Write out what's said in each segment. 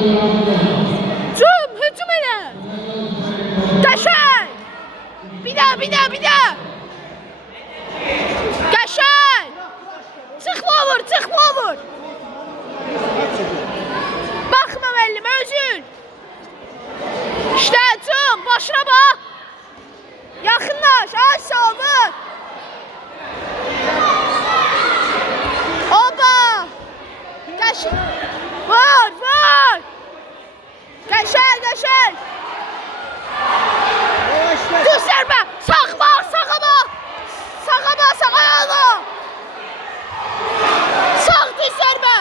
Tüm hücum elə. Qəşəng. Bir daha. Qəşəng. Çıxma vur. Baxma müəllim, özün. İşte tüm başına bax. Yaxınlaş, ay saldır. Oba. Qəşəng. Vur. Qəşəng. Düz zərbə. Sağa bax. Sağa ayağına. Sağ düz zərbə.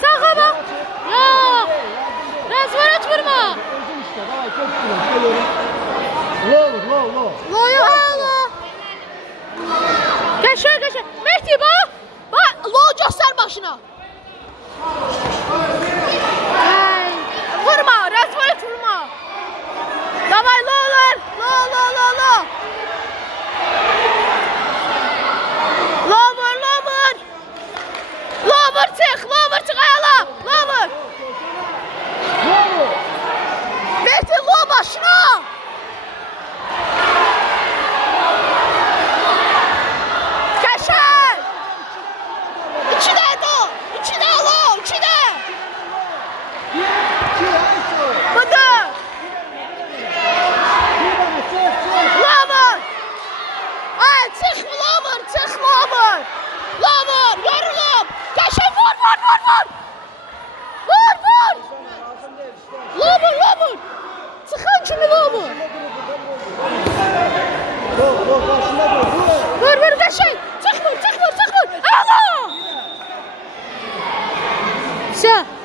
Sağa bak. Yok. Razvarat vurma. Low. Geçer. Mehdi bak. Low göster başına. Vurma. Razvarat vurma. Davay lowlar. Low. Lover çık ayala. Lover. Mehdi lo başına. Qəşəng. İçide lo. Budur. Lover. Ay çık Lover. Yorulum. Qəşəng vur. Lover. Çıxan kimi Lover. Vur qəşəng. Çıx vur. Allah! Все.